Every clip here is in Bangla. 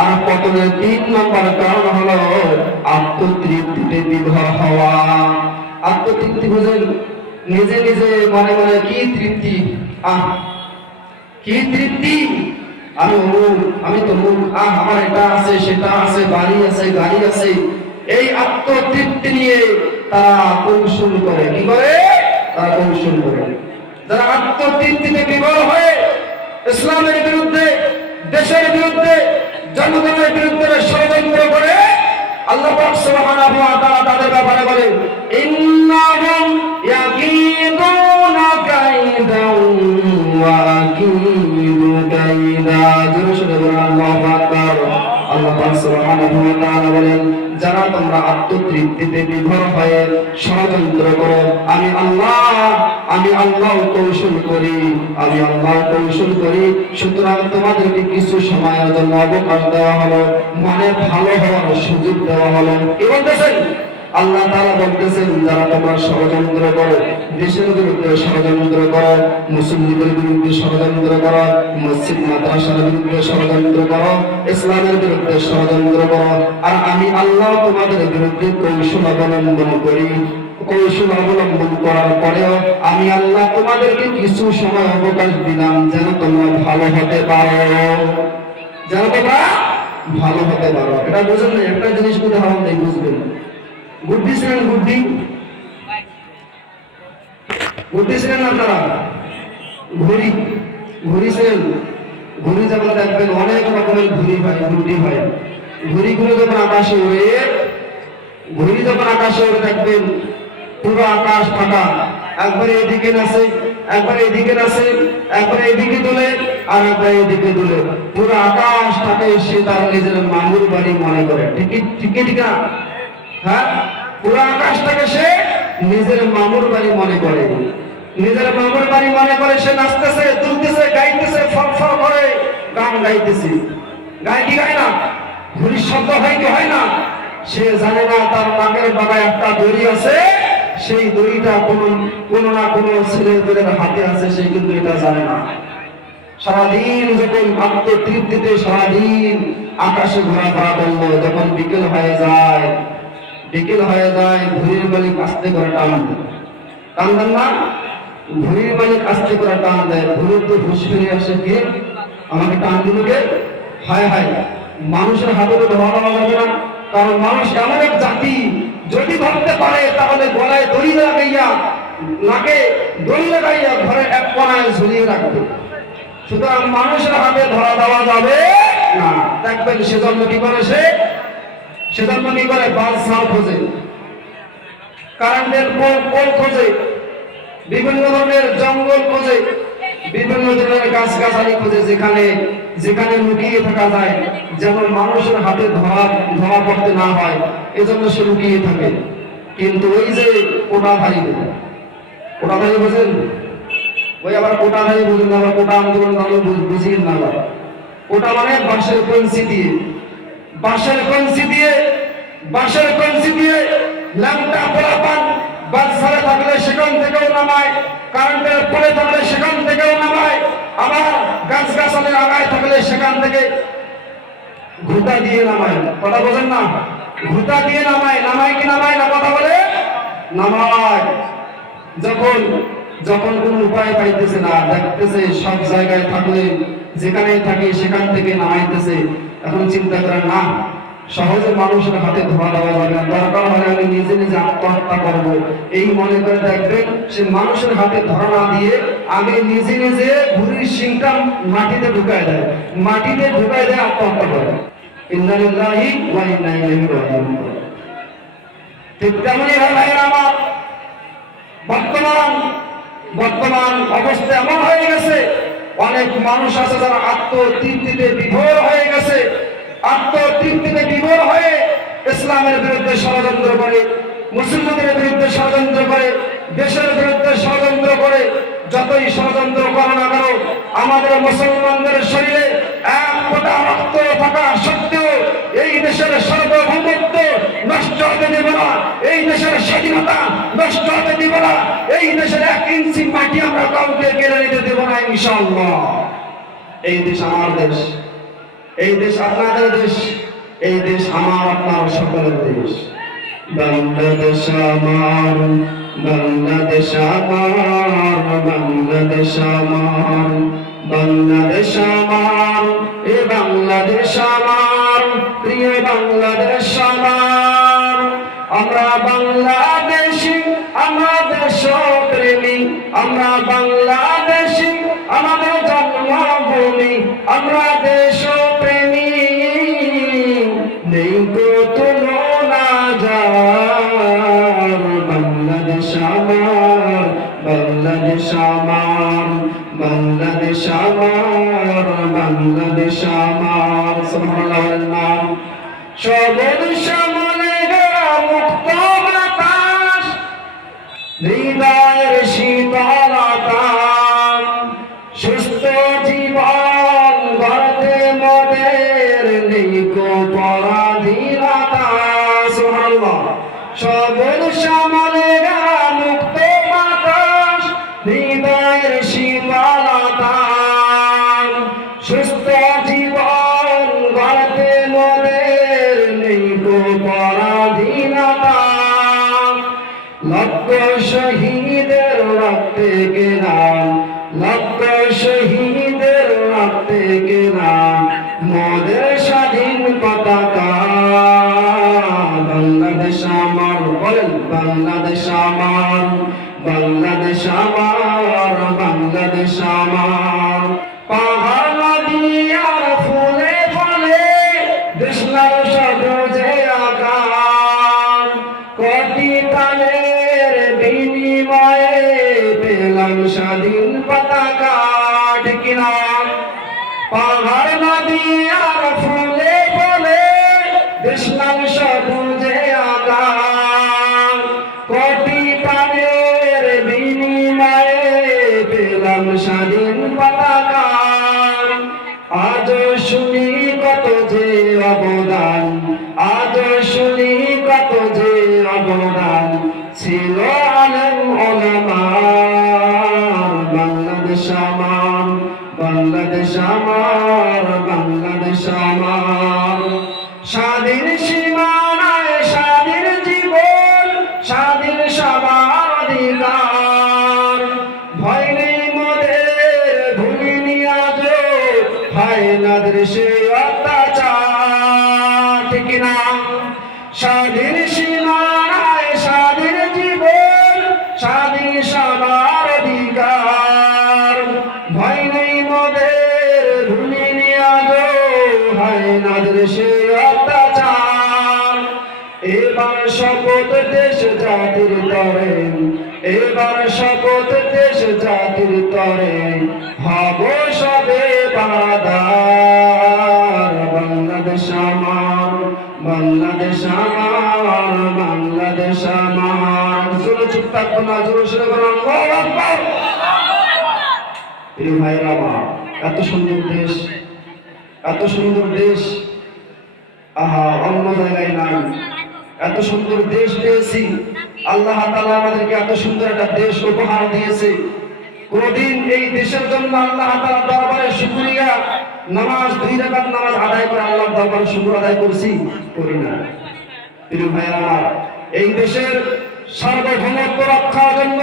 আর পতনের 3 নম্বর কারণ হলো আত্মতৃপ্তিতে বিভোর হওয়া। আত্মতৃপ্তি বুঝেন? নিজে নিজে মনে মনে কি তৃপ্তি, কি তৃপ্তি, আমি অমুক, আমি তমুক, আমার এটা আছে সেটা আছে, বাড়ি আছে গাড়ি আছে, এই আত্মতৃপ্তি নিয়ে তারা কৌশল করে। কি করে? তারা কৌশল করে। যারা আত্মতৃপ্তিতে বিভোর হয়ে ইসলামের বিরুদ্ধে, দেশের বিরুদ্ধে, জনগণের বিরুদ্ধে ষড়যন্ত্র করে, আল্লাহ পাক সুবহানাহু ওয়া তাআলা তাদের ব্যাপারে বলেন, ইন্নাহুম ইয়াকিদুনা কাইদাও ওয়া আকিদু কাইদা। জোরে সোরে বলেন আল্লাহু আকবার। আল্লাহ পাক সুবহানাহু ওয়া তাআলা বলেন, যারা তোমরা আত্মতৃপ্তিতে বিভোর হয়ে ষড়যন্ত্র করো, আমি আল্লাহ কৌশল করি, আমি আল্লাহ কৌশল করি। সুতরাং তোমাদেরকে কিছু সময়ের জন্য অবকাশ দেওয়া হলো, মানে ভালো হওয়ার সুযোগ দেওয়া হলো। কি বলতেছেন? আল্লাহ তাআলা বলতেছেন, যারা তোমরা ষড়যন্ত্র করো, দেশের বিরুদ্ধে ষড়যন্ত্র করো, মুসলিমদের বিরুদ্ধে ষড়যন্ত্র করো, মসজিদ মাদ্রাসার বিরুদ্ধে ষড়যন্ত্র করো, ইসলামের বিরুদ্ধে ষড়যন্ত্র করো, আর আমি আল্লাহ তোমাদের বিরুদ্ধে কৌশল অবলম্বন করি। কৌশল অবলম্বন করার পরেও আমি আল্লাহ তোমাদেরকে কিছু সময় অবকাশ দিলাম, যেন তোমরা ভালো হতে পারো, যেন তোমরা ভালো হতে পারো। এটা বুঝেন না? একটা জিনিস কথা হন নাই, বুঝবেন। বুদ্ধি ছিলেন, বুদ্ধি ছিলেন আপনারা? ঘুড়ি ছিলেন? ঘুড়ি যখন দেখবেন অনেক রকমের ঘুড়ি হয়, বুদ্ধি হয়। ঘুড়িগুলো যখন আকাশে উড়ে, ঘুড়ি যখন আকাশে উড়ে দেখবেন পুরো আকাশ ফাঁকা, একবারে এদিকে নাচে, একবারে এদিকে নাচে, একবারে এদিকে দোলে, আর একবারে এদিকে দোলে, পুরো আকাশটাকে সে তার নিজের মামুর বাড়ি মনে করে। ঠিক না? হ্যাঁ, পুরো আকাশটাকে সে নিজের মামুর বাড়ি মনে করে, নিজের মামুর বাড়ি মনে করে। সে নাচতেছে, দুলতেছে, গাইতেছে, ফর করে গান গাইতেছে। গায় কি গায় না? ঘুড়ির শব্দ হয় কি হয় না? সে জানে না তার নাকের বাগায় একটা দড়ি আছে, সেই দড়িটা কোনো না কোনো ছেলেদের হাতে আছে, সে কিন্তু এটা জানে না। সারাদিন যখন আত্মতৃপ্তিতে সারাদিন আকাশে ঘোরাফেরা করলো, যখন বিকেল হয়ে যায়, ঘুড়ির মালিক আস্তে করে টান দেন না? ঘুড়ির মালিক আস্তে করে টান দেয়, ঘুড়ির তো হুঁশ ফিরে আসে, কে আমাকে টান দিল কে? হায় হায়, মানুষের হাতে তো ধরা যাবে না, কারণ মানুষ এমন এক জাতি, যদি ধরতে পারে তাহলে গলায় দড়ি লাগাইয়া, নাকে দড়ি লাগাইয়া ঘরের এক কোনায় ঝুলিয়ে রাখবে। সুতরাং মানুষের হাতে ধরা দেওয়া যাবে না। দেখবেন সেজন্য কি করে, সেজন্য কি করে? বালসাল খোঁজে, কারেন্টের পোল খোঁজে, বিভিন্ন ধরনের জঙ্গল খোঁজে, বিভিন্ন ধরনের গাছগাছালি খোঁজে, যেখানে লুকিয়ে থাকা যায়, যেন মানুষের হাতে ধরা পড়তে না হয়, এজন্য সে লুকিয়ে থাকে। কিন্তু ওই যে কোটাধারী বোঝেন? ওই আবার কোটাধারী বুঝেন না, আবার কোটা আন্দোলন বুঝিয়ে না। কোটা মানে বাঁশের কঞ্চি দিয়ে ল্যাংটা পোলাপান বাচ্চারা থাকলে সেখান থেকেও নামায়, কারেন্টের পরে থাকলে সেখান থেকেও নামায়, আবার গাছগাছালির আগায় থাকলে সেখান থেকে ঘুঁটা দিয়ে নামায়। কথা বোঝেন না? ঘুঁটা দিয়ে নামায় কি নামায় না? কথা বলে নামায়। যখন কোনো উপায় পাইতেছে না, দেখতেছে সব জায়গায় থাকলে, যেখানেই থাকে সেখান থেকে নামাইতেছে, এখন চিন্তা করেন না, সহজে মানুষের হাতে ধরা দেওয়া যাবে না, দরকার হলে আমি নিজে আত্মহত্যা করবো, এই মনে করে দেখবেন সে মানুষের হাতে ধরা না দিয়ে আগে নিজে ঘুড়ির শিংটা মাটিতে ঢুকায় দেয়, আত্মহত্যা করে। ইন্নালিল্লাহি ওয়া ইন্না ইলাইহি রাজিউন। ঠিক তেমনি ভাইয়েরা আমার, বর্তমান অবস্থা এমন হয়ে গেছে, অনেক মানুষ আছে যারা আত্মতৃপ্তিতে বিভোর হয়ে গেছে, আত্মতৃপ্তিতে বিভোর হয়ে ইসলামের বিরুদ্ধে ষড়যন্ত্র করে, মুসলমানদের বিরুদ্ধে ষড়যন্ত্র করে, দেশের বিরুদ্ধে ষড়যন্ত্র করে। যতই ষড়যন্ত্র করো না কেন, আমাদের মুসলমানদের শরীরে এক ফোঁটা রক্ত থাকা সত্ত্বেও এই দেশের সার্বভৌমত্ব নষ্ট হতে দেব না, এই দেশের স্বাধীনতা নষ্ট হতে দেব না, এই দেশের 1 ইঞ্চি মাটি আমরা কাউকে কেড়ে নিতে দেব না ইনশাআল্লাহ। এই দেশ আমার দেশ, এই দেশ আপনাদের দেশ, এই দেশ আমার আপনার সকলের দেশ। বাংলাদেশ আমার, বাংলাদেশ আমার, বাংলাদেশ আমার, বাংলাদেশ আমার, এ বাংলাদেশ আমার, প্রিয় বাংলাদেশ আমার। আমরা বাংলাদেশী, আমরা দেশপ্রেমী, আমরা বাংলাদেশী, আমাদের জন্মভূমি, আমরা দেশপ্রেমী, নেই গো তুলনা যার। বাংলাদেশ আমার, বাংলাদেশ আমার, বাংলাদেশ আমার, বাংলাদেশ আমার। সুবহানাল্লাহর নাম। সবুজ শ্যামলে ঘেরা মুক্ত বাতাস, হৃদয়ের শীতলতা, সুস্থ জীবন গড়তে মোদের নেই কো পরাধীনতা। সুবহানাল্লাহ। সবুজ শ্যামলে ঘেরা মুক্ত বাতাস, হৃদয়ের শীতলতা, সুস্থ জীবন গড়তে মোদের নেই কো পরাধীনতা। লক্ষ শহীদের রক্তে কেনা, লক্ষ শহীদের রক্তে কেনা মোদের স্বাধীন পতাকা। বাংলাদেশ আমার, বলেন বাংলাদেশ আমার, বাংলাদেশ আমার, বাংলাদেশ আমার। পাহাড় নদী আর ফুলে ফলে দেশলার সবুজে আকার, কোটি প্রাণের বিনিময়ে পেলাম স্বাধীন পতাকা। ঠিক না? পাহাড় নদী আর ফুলে ফলে দেশলার সবুজে আকার, কোটি প্রাণের বিনিময়ে পেলাম স্বাধীন পতাকা। আজ শুনি কত যে অবদান, আজ শুনি কত যে অবদান ছিল আলেম ওলামার। বাংলাদেশ আমার, বাংলাদেশ আমার, বাংলাদেশ আমার। স্বাধীন সীমানায় স্বাধীন জীবন, স্বাধীন সবার অধিকার। ভয় নেই মোদের, ভুলিনি আজ হায়নাদের সে অত্যাচার। ঠিক না? স্বাধীন সীমানায় স্বাধীন জীবন, স্বাধীন সবার অধিকার। ভয় নেই মোদের, ভুলিনি আজ হায়নাদের সে অত্যাচার। এবার শপথ দেশ জাতির তরে, এবার শপথ দেশ জাতির তরে, হব সবে বাদার। বাংলাদেশ আমার, বাংলাদেশ আমার, বাংলাদেশ আমার। জোরে চুপ থাকবো না, জোরে সরে বলুন আল্লাহু আকবার। প্রিয় ভাইরা আমার, এত সুন্দর দেশ, এত সুন্দর দেশ, আহা অন্য জায়গায় নাই। এত সুন্দর দেশ পেয়েছি, আল্লাহ তাআলা আমাদেরকে এত সুন্দর একটা দেশ উপহার দিয়েছে। কোনদিন এই দেশের জন্য আল্লাহ তাআলার দরবারে শুকরিয়া নামাজ, 2 রাকাত নামাজ আদায় করে আল্লাহর দরবারে শুকর আদায় করছি? করি না। প্রিয় ভাইরা আমার, এই দেশের সার্বভৌমত্ব রক্ষার জন্য,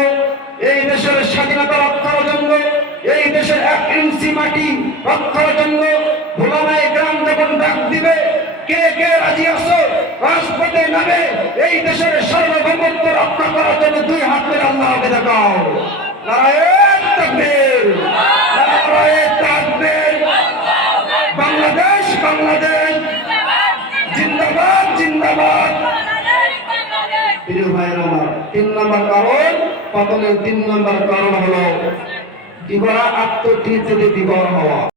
এই দেশের স্বাধীনতা রক্ষার জন্য, এই দেশের 1 ইঞ্চি মাটি রক্ষার জন্য ভোলানায় গ্রাম যখন ডাক দিবে, কে কে রাজি আছো রাজপথে নামে এই দেশের সার্বভৌমত্ব রক্ষা করার জন্য 2 হাত করে আল্লাহকে দেখাও। নারায়ে তাকবীর, নারায়ে তাকবীর। বাংলাদেশ, বাংলাদেশ জিন্দাবাদ, জিন্দাবাদ। প্রিয় ভাইরা আমার, 3 নম্বর কারণ, পতনের 3 নম্বর কারণ হলো কি করা? আত্মতৃপ্তিতে বিভোর হওয়া।